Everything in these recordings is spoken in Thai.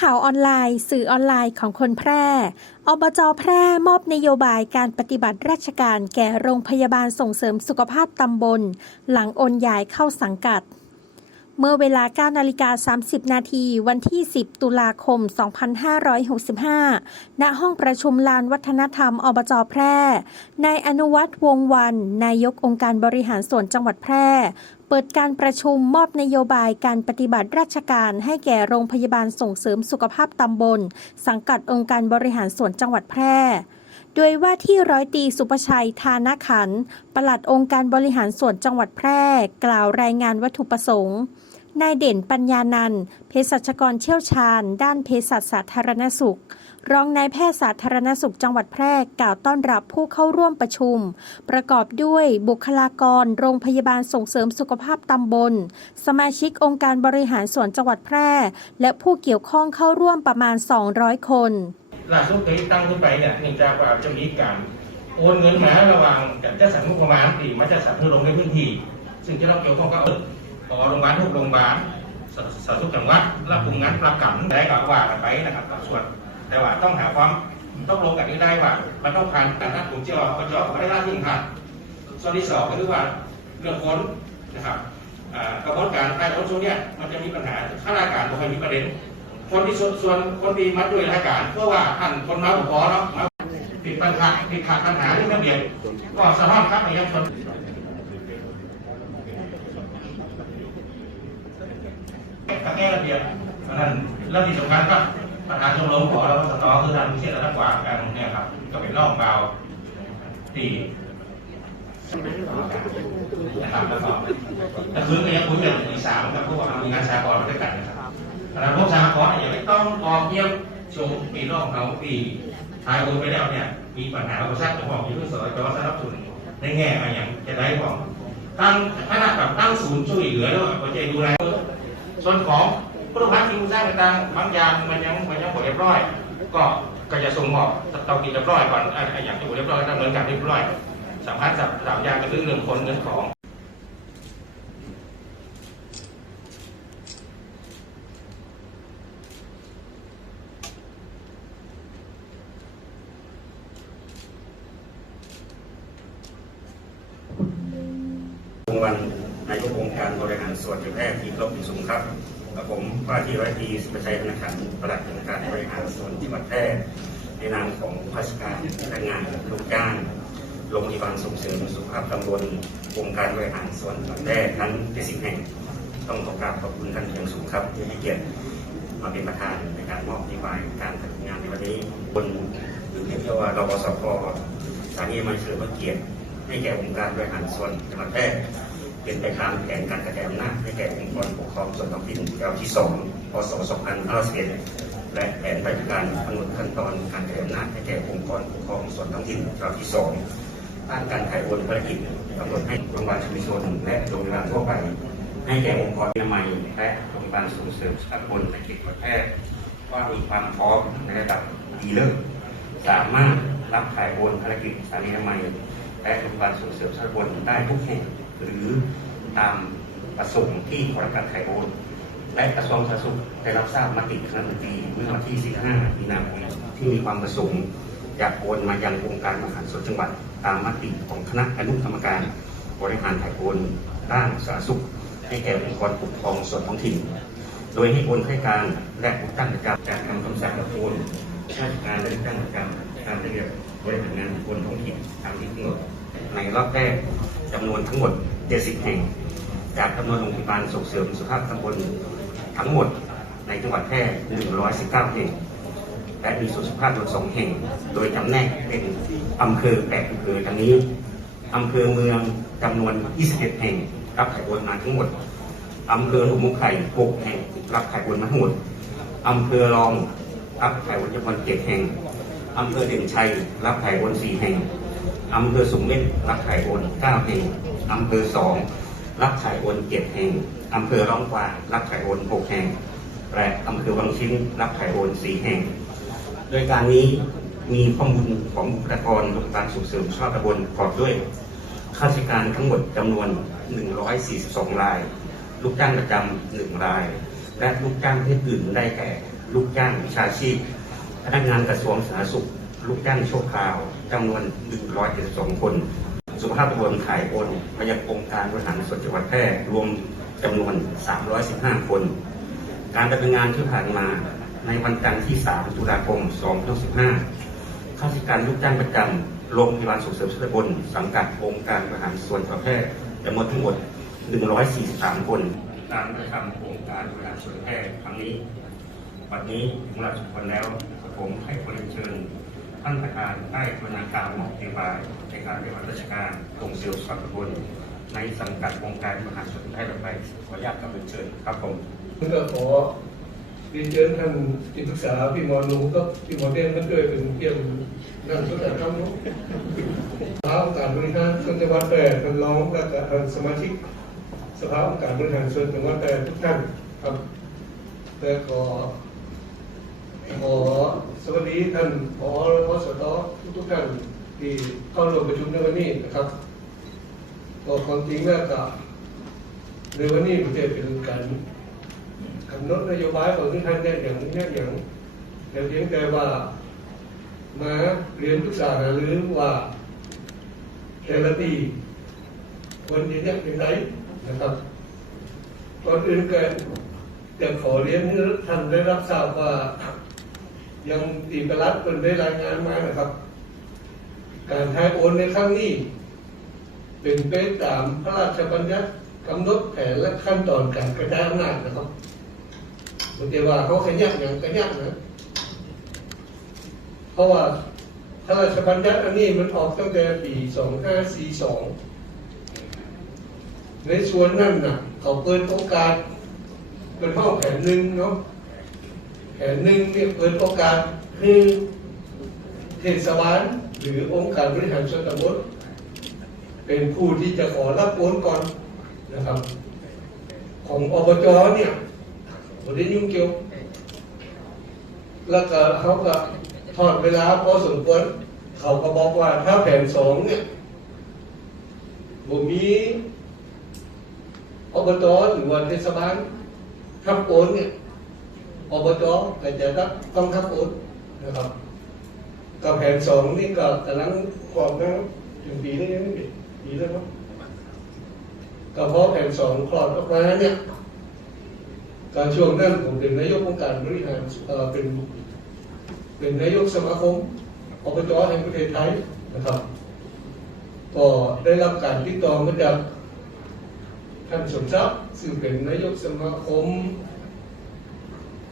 ข่าวออนไลน์ สื่อออนไลน์ของคนแพร่ อบจแพร่มอบนโยบายการปฏิบัติราชการแก่โรงพยาบาลส่งเสริมสุขภาพตำบล หลังโอนย้ายเข้าสังกัด เมื่อเวลา9นาฬิกา30 นาทีวันที่ 10 ตุลาคม 2565 ณ ห้องประชุมลานวัฒนธรรมอบจแพร่ นายอนุวัฒน์วงวัน นายกองค์การบริหารส่วนจังหวัดแพร่ เปิดการประชุมมอบนโยบายการปฏิบัติราชการให้แก่โรงพยาบาลส่งเสริมสุขภาพตำบล สังกัดองค์การบริหารส่วนจังหวัดแพร่โดยว่าที่ร้อยตีสุประชัยทานาขัน ปลัดองค์การบริหารส่วนจังหวัดแพร่ กล่าวรายงานวัตถุประสงค์ นายเด่นปัญญานันเภสัชกรเชี่ยวชาญ ด้านเภสัชสาธารณสุข รองนายแพทย์สาธารณสุขจังหวัดแพร่กล่าวต้อนรับผู้เข้าร่วมประชุม ประกอบด้วยบุคลากร โรงพยาบาลส่งเสริมสุขภาพตำบล สมาชิกองค์การบริหารส่วนจังหวัดแพร่ และผู้เกี่ยวข้องเข้าร่วมประมาณ 200 คนหล่าสุดเคยตั้งขึ้นไปเนี่ยเนื่งจากว่าจะมีการโอนเงินมาระหว่างจัดสรรงบประมาณที่มาจัดสรรเพื่อลงในพื้นที่ ซึ่งจะต้องเกี่ยวข้องกับ พอโรงพยาบาลทุกโรงพยาบาลสาธารณสุขจังหวัดรับปรุงงานประกันได้ก็ว่ากันไปนะครับบางส่วน แต่ว่าต้องหาความต้องลงกันให้ได้ว่า มันต้องผ่านการตั้งกลุ่มเจ้าพจอไม่ได้ล่าที่หนึ่งครับส่วนที่สองก็คือว่าเรื่องคนนะครับอ่ากระบวนการใต้รถช่วงเนี้ยมันจะมีปัญหาข้าราชการไม่ค่อยมีประเด็น คนที่ส่วนคนที่มาด้วยราชการเพื่อว่าท่านคนมาพอเนาะมาติดปัญหาติดขัดปัญหาที่ระเบียบก็สะท้อนครับในยังชน การแก้ระเบียบเพราะฉะนั้นเรื่องที่สำคัญก็ประธานชมรมขอเราสตอคือทานผู้เชี่ยวชาญด้านกว่าการเนี่ยครับก็เป็นร่องเบาตีนะครับแล้วก็แต่คืนก็ยังคุยกันอีสามกับพวกเรามีงานสากลมาด้วยกันนะครับแต่พวกสหกรณ์เนี่ยไม่ต้องออกเยี่ยมชมปีนอกเขาปีทายโอนไปแล้วเนี่ยมีปัญหาอุปสรรคของอยู่ที่สอยจอสนับสนุนในแง่อะไรอย่างจะได้ของตั้งคณะแบบตั้งศูนย์ช่วยเหลือแล้วก็จะดูแล ส่วนของผู้ต้องหาที่สร้างต่างบางอย่างมันยังมันยังหมดเรียบร้อย ก็ก็จะส่งมอบเตากินเรียบร้อยก่อนไอ้อย่างที่หมดเรียบร้อยดำเนินการเรียบร้อยสำคัญสามสามอย่างก็คือเรื่องคนเงินของ วงวันนายกองค์การบริหารส่วนจังหวัดแพร่ทีมรบพิสุงครับกับผมว่าที่ร้อยตรีสุประชัยธนาคารปลัดองค์การบริหารส่วนจังหวัดแพร่ในนามของข้าราชการพ นักงานลูกจ้างโรงพยาบาลส่งเสริมสุขภาพตำบลองค์การบริหารส่วนจังหวัดแพร่ทั้ง70แห่ง ต้องขอกราบขอบคุณท่านอย่างสูงครับที่ให้เกียรติมาเป็นประธานในการมอบนโยบายการจัดงานในวันนี้บนหรือเรียกว่ารบสพสถานีมันเฉลิมพระเกียรติให้แก่องค์การบริหารส่วนจังหวัดแพร่เป็นไปตามแผนการกระจายอำนาจให้แก่องค์กรปกครองส่วนท้องถิ่นฉบับที่ 2 พศ 2551 และแผนปฏิบัติการกำหนดขั้นตอนการกระจายอำนาจให้แก่องค์กรปกครองส่วนท้องถิ่นฉบับที่2ด้านการถ่ายโอนภารกิจกำหนดให้โรงพยาบาลชุมชนและโรงพยาบาลทั่วไป ให้แก่องค์กรอนามัยและโรงพยาบาลส่งเสริมสุขภาพตำบลในเขตจังหวัดแพร่ว่ามีความพร้อมในระดับดีเลิศสามารถรับถ่ายโอนภารกิจสานีอนามัยและโรงพยาบาลส่งเสริมสาธารณสุขได้ทุกแห่งหรือตามประสงค์ที่ขอรับการถ่ายโอน และกระทรวงสาธารณสุขได้รับทราบมติคณะมนตรีเมื่อวันที่ 15 มีนาคมที่มีความประสงค์อยากโอนมายังองค์การบริหารส่วนจังหวัดตามมติของคณะอนุกรรมการบริหารถ่ายโอนด้านสาธารณสุขให้แก่องค์กรปกครองส่วนท้องถิ่น โดยให้โอนให้การและผู้ตั้งประจำจากคำคำสั่งโอนราชการและผู้ตั้งประจำตามระเบียบบริหารงานบนท้องถิ่นตามที่กำหนดในรอบแรกจำนวนทั้งหมด 70 แห่ง จากจำนวนโรงพยาบาลส่งเสริมสุขภาพตำบล ทั้งหมดในจังหวัดแพร่119แห่ง และมีศูนสุขภาพรวม2แห่ง โดยจำแนกเป็นอำเภอ8อำเภอดังนี้อำเภอเมืองจำนวน 21 แห่ง รับถ่ายโอนมาทั้งหมดอำเภอหลุมมุกไข่6แห่ง รับถ่ายโอนมาทั้งหมดอำเภอรองรับถ่ายโอนจำนวน7แห่งอำเภอเด่นชัย รับถ่ายโอน4แห่งอำเภอสุมเม็ดรับถ่ายโอน9แห่งอำเภอสอง รับถ่ายโอน7แห่งอำเภอร้องกวางรับถ่ายโอน6แห่งและอำเภอวังชิ้นรับถ่ายโอน4แห่ง โดยการนี้มีข้อมูลของบุคลากรโรงพยาบาลส่งเสริมสุขภาตบลประกอบด้วยข้าราชการทั้งหมดจำนวน 142 ราย ลูกจ้างประจำ1ราย และลูกจ้างเพศอื่นได้แก่ ลูกจ้างวิชาชีพ พนักงานกระทรวงสาธารณสุข ลูกจ้างชั่วคราวจำนวน 172 คน สุขภาพรวมขายโอนมายังองค์การบริหารส่วนจังหวัดแพร่รวมจำนวน 315 คน การดำเนินงานที่ผ่านมาในวันจันทร์ที่ 3 ตุลาคม2565ข้าราชการลูกจ้างประจำโรงพยาบาลส่งเสริมสุขภาพสังกัดองค์การบริหารส่วนจังหวัดแพร่จำนวนทั้งหมด 143 คน การกระทำโครงการบริหารส่วนแพร่ครั้งนี้วันนี้ถึงเวลาสมควรแล้วผมให้คนเชิญ ท่านประธานได้กรุณากล่าวนโยบายในการปฏิบัติราชการกรมเซลล์สวัสดิ์บนในสังกัดองค์การบริหารส่วนแพร่ต่อไปขออนุญาตกลับเรียนเชิญครับผมผมก็ขอเรียนเชิญท่านที่ปรึกษาพี่มอนูกับพี่มอเต้นมาด้วยเป็นเกี่ยมนั่งสนทนาเนาะสภาองค์การบริหารส่วนจังหวัดแปรท่านรองและก็ท่านสมาชิก สภาองค์การบริหารส่วนจังหวัดแปรทุกท่านครับและขอ ขอสวัสดีท่านผอและวสตทุกๆท่านที่เข้าร่วมประชุมในวันนี้นะครับก็ความจริงแล้วก็ในวันนี้ประเทศเป็นการกำหนดนโยบายของท่านได้อย่างนี้อย่างแต่เพียงแต่ว่ามาเรียนปรึกษาหรือว่าแต่ละปีควรจะเนี่ยอย่างไรนะครับก่อนอื่นก็จะขอเรียนท่านได้รับทราบว่า ยังตีประลัดเป็นได้รายงานมานะครับ การทายโอนในครั้งนี้ เป็นไปตามพระราชบัญญัติกำหนดแผนและขั้นตอนการกระจายอำนาจนะครับบางทีว่าเขาขยันอย่างขยันนะเพราะว่าพระราชบัญญัติอันนี้มันออกตั้งแต่ปี2542ในส่วนนั้นนะเขาเปิดโอกาสเป็นห้องแผนหนึ่งเนาะ หนึ่งเนี่ยเปิดโอกาสให้เทศบาลหรือองค์การบริหารส่วนตำบลเป็นผู้ที่จะขอรับโอนก่อนนะครับ ของอบจเนี่ยไม่ได้ยุ่งเกี่ยว แล้วก็เขาก็ทอดเวลาพอสมควรเขาก็บอกว่าถ้าแผนสองเนี่ยบ่มีอบจหรือว่าเทศบาลทับโอนเนี่ย อบจก็จะรับต้องทับโอนนะครับกับแผนสองนี่ก็กำลังกรอบนะถึงปีนี้ยังไม่ปีปีแล้วเนาะก็เพราะแผนสองคลอดออกมาเนี่ยการช่วงนั้นผมเป็นนายกองค์การบริหารเอ่อเป็นเป็นนายกสมาคมอบจแห่งประเทศไทยนะครับก็ได้รับการติดต่อมาจากท่านสมทรัพย์ซึ่งเป็นนายกสมาคม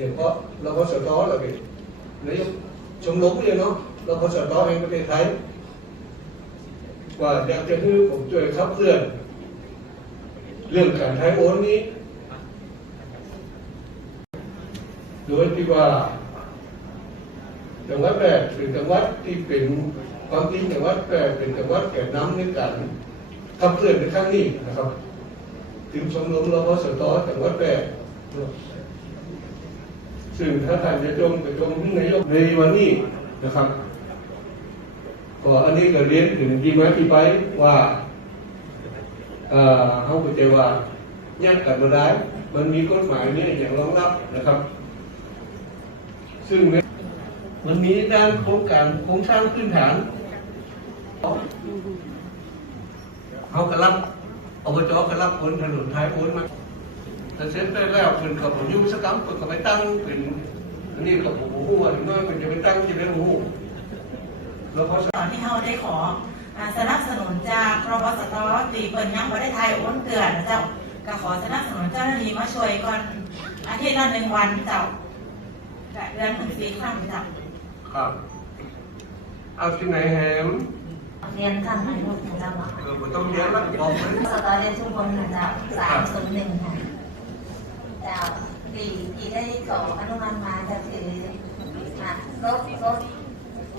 เนี่ยเพราะเราก็สตอเราเป็นนายกชมรมเลยเนาะเราก็สตอแห่งประเทศไทยว่าอยากจะให้ผมช่วยขับเคลื่อนเรื่องการไทยโอนนี้โดยที่ว่าจังหวัดแรกเป็นจังหวัดที่เป็นความจริงจังหวัดแรกเป็นจังหวัดแก่น้ำในการขับเคลื่อนในครั้งนี้นะครับ ถึงชมรมรพสตจังหวัดแรก ซึ่งถ้าท่านจะจงไปจงนายกในวันนี้นะครับก็อันนี้ก็เรียนถึงที่มาที่ไปว่าเอ่อเขาไปเจอว่าแยกกันมาได้มันมีกฎหมายเนี่ยอย่างรองรับนะครับ ซึ่งมันมีด้านโครงการโครงสร้างพื้นฐานเขาก็รับอบจก็รับผลถนนท้ายโอนมา แต่เสร็จไปแล้วเป็นกับผมยุ่งสกรรมเปิดก็ไปตั้งเป็นอันนี้กับผมโอ้โหถึงว่าเป็นจะไปตั้งที่ไหนโอ้โหแล้วพอตอนที่เขาได้ขออ่าสนับสนุนจากรบสตตีเปิดยังบ่ได้ไทยโอนเตือนเจ้าก็ขอสนับสนุนเจ้าหน้าที่มาช่วยก่อนอาทิตย์ละหนึ่งวันเจ้าก็เดือนถึงสี่ครั้งเจ้าครับเอาที่ไหนแฮมเรียนท่านนายกของเราอะเออบ่ต้องเรียนแล้วบอกเลยสตอเรียนชุมพลของเราสามศูนย์หนึ่งค่ะเจ้าปีปีได้ขออนุมัติมาจะคืออะรถรถ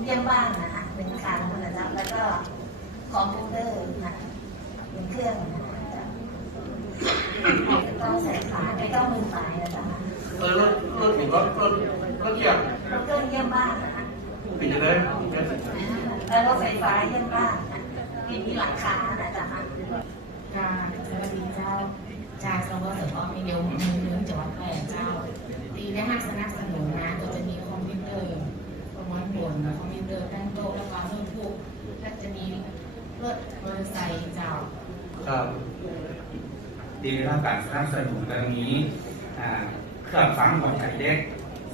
เยี่ยมบ้านนะคะเป็นคันนะจ๊ะแล้วก็คอมพิวเตอร์นะเป็นเครื่องนะคะเจ้าไม่ต้องใส่ฝาไม่ต้องมือฝายนะจ๊ะเออรถรถรถรถรถเกี่ยงรถเครื่องเยี่ยมบ้านนะคะปีจะได้แล้วรถไฟฟ้าเยี่ยมบ้านนะมีมีหลังคานะจ๊ะการสวัสดีเจ้า จากสวสตมีเดียวมือนึงจังหวัดแพร่เจ้าตีได้ห้าสนับสนุนมาม้วนบนแล้วก็มีเดินตั้งโต๊ะแล้วก็โน้ตบุ๊กและจะมีรถมอเตอร์ไซค์เจ้าครับดีได้รับการสนับสนุนเรื่องนี้อ่าเครื่องฟังหัวใจเด็ก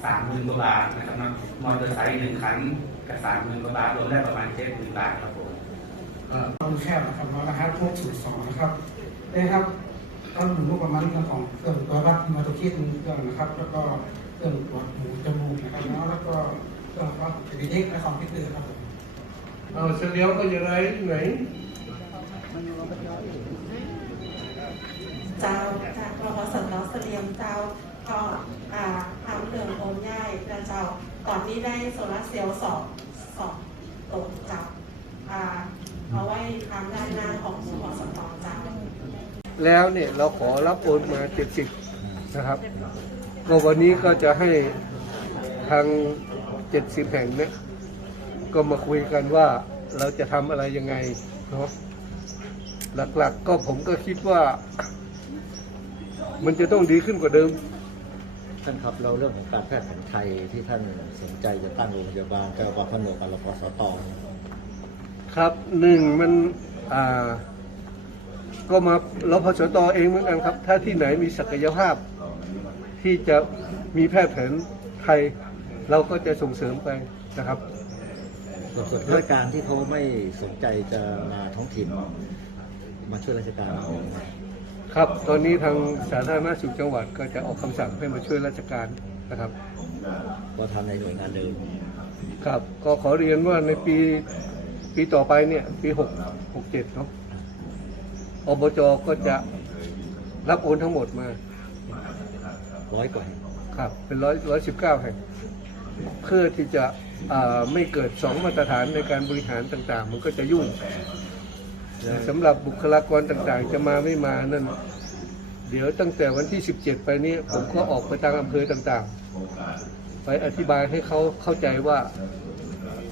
สามหมื่นกว่าบาทนะครับเนาะมอเตอร์ไซค์หนึ่งคันกับสามหมื่นกว่าบาทรวมแล้วประมาณเจ็ดหมื่นบาทครับผมต้นแคบนะครับแล้วนะครับพวกสูตรสองนะครับได้ครับ ต้นหนึ่งรูปประมาณเรื่องของเครื่องตัววัดมาตัวคิดเครื่องนะครับ แล้วก็เครื่องตรวจหูจมูกนะครับเนาะแล้วก็เครื่องวัดสถิติและคอมพิวเตอร์ครับผมเอาเฉลียวก็จะไรไหนเจ้าจากรพสตเสลียมเจ้าก็อ่าทำเรื่องโอนง่ายนะเจ้าตอนนี้ได้โซลาร์เซลล์สองสองตกเจ้าอ่าเอาไว้ทำด้านหน้าของสพสตเจ้า แล้วเนี่ยเราขอรับโอนมาเจ็ดสิบนะครับก็วันนี้ก็จะให้ทางเจ็ดสิบแห่งเนี่ยก็มาคุยกันว่าเราจะทำอะไรยังไงเนาะหลักๆก็ผมก็คิดว่า มันจะต้องดีขึ้นกว่าเดิม ท่านครับเราเรื่องของการแพทย์แผนไทยที่ท่านสนใจจะตั้งโรงพยาบาลกาวาพนกกับรพสตเนี่ยครับหนึ่งมันอ่า ก็มารพสตเองเหมือนกันครับ ถ้าที่ไหนมีศักยภาพ ที่จะมีแพทย์แผนไทย เราก็จะส่งเสริมไปนะครับส่วนส่วนราชการที่เขาไม่สนใจจะมาท้องถิ่นมาช่วยราชการเราไหมครับ ตอนนี้ทางสาธารณสุขจังหวัดก็จะออกคำสั่งให้มาช่วยราชการนะครับก็ทำในหน่วยงานเดิมครับ ก็ขอเรียนว่าในปีปีต่อไปเนี่ยปีหกหกเจ็ดเนาะ อบจก็จะรับโอนทั้งหมดมาร้อยกว่าแห่งครับ เป็นร้อยร้อยสิบเก้าแห่ง เพื่อที่จะอ่าไม่เกิดสองมาตรฐานในการบริหารต่างๆ มันก็จะยุ่งสำหรับบุคลากรต่างๆ จะมาไม่มานั่น เดี๋ยวตั้งแต่วันที่ 17 ไปนี้ ผมก็ออกไปตามอำเภอต่างๆ ไปอธิบายให้เขาเข้าใจว่า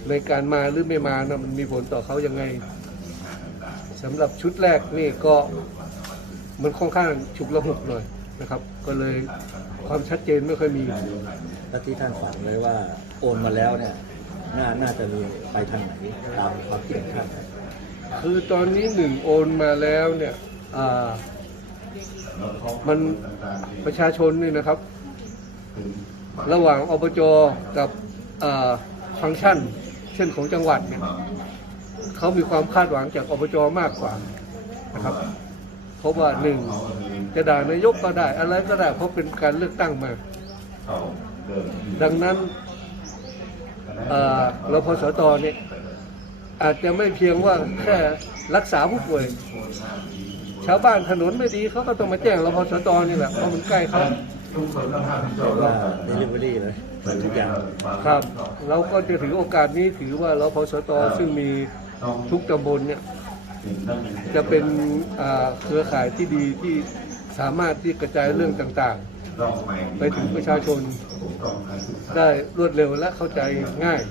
ในการมาหรือไม่มานะมันมีผลต่อเขายังไง สำหรับชุดแรกนี่ก็มันค่อนข้างฉุกละหุกหน่อยนะครับ ก็เลยความชัดเจนไม่ค่อยมีและที่ท่านฝันไว้ว่าโอนมาแล้วเนี่ยน่าน่าจะมีไปทางไหนตามความคิดของท่านคือตอนนี้หนึ่งโอนมาแล้วเนี่ยอ่ามันประชาชนนี่นะครับ ระหว่างอบจกับอ่าฟังก์ชัน เช่นของจังหวัดเนี่ย เขามีความคาดหวังจากอบจมากกว่านะครับเพราะว่าหนึ่งจะด่านายกก็ได้อะไรก็ได้เพราะเป็นการเลือกตั้งมา ดังนั้นอ่ารพสตเนี่ยอาจจะไม่เพียงว่าแค่รักษาผู้ป่วย ชาวบ้านถนนไม่ดีเขาก็ต้องมาแจ้งรพสตนี่แหละเพราะมันใกล้เขาแต่ว่าเดลิเวอรี่เลยทุกอย่างครับ เราก็จะถือโอกาสนี้ถือว่ารพสตซึ่งมี ทุกตำบลเนี่ยจะเป็นอ่าเครือข่ายที่ดีที่สามารถที่กระจายเรื่องต่างๆ ไปถึงประชาชนได้รวดเร็วและเข้าใจง่าย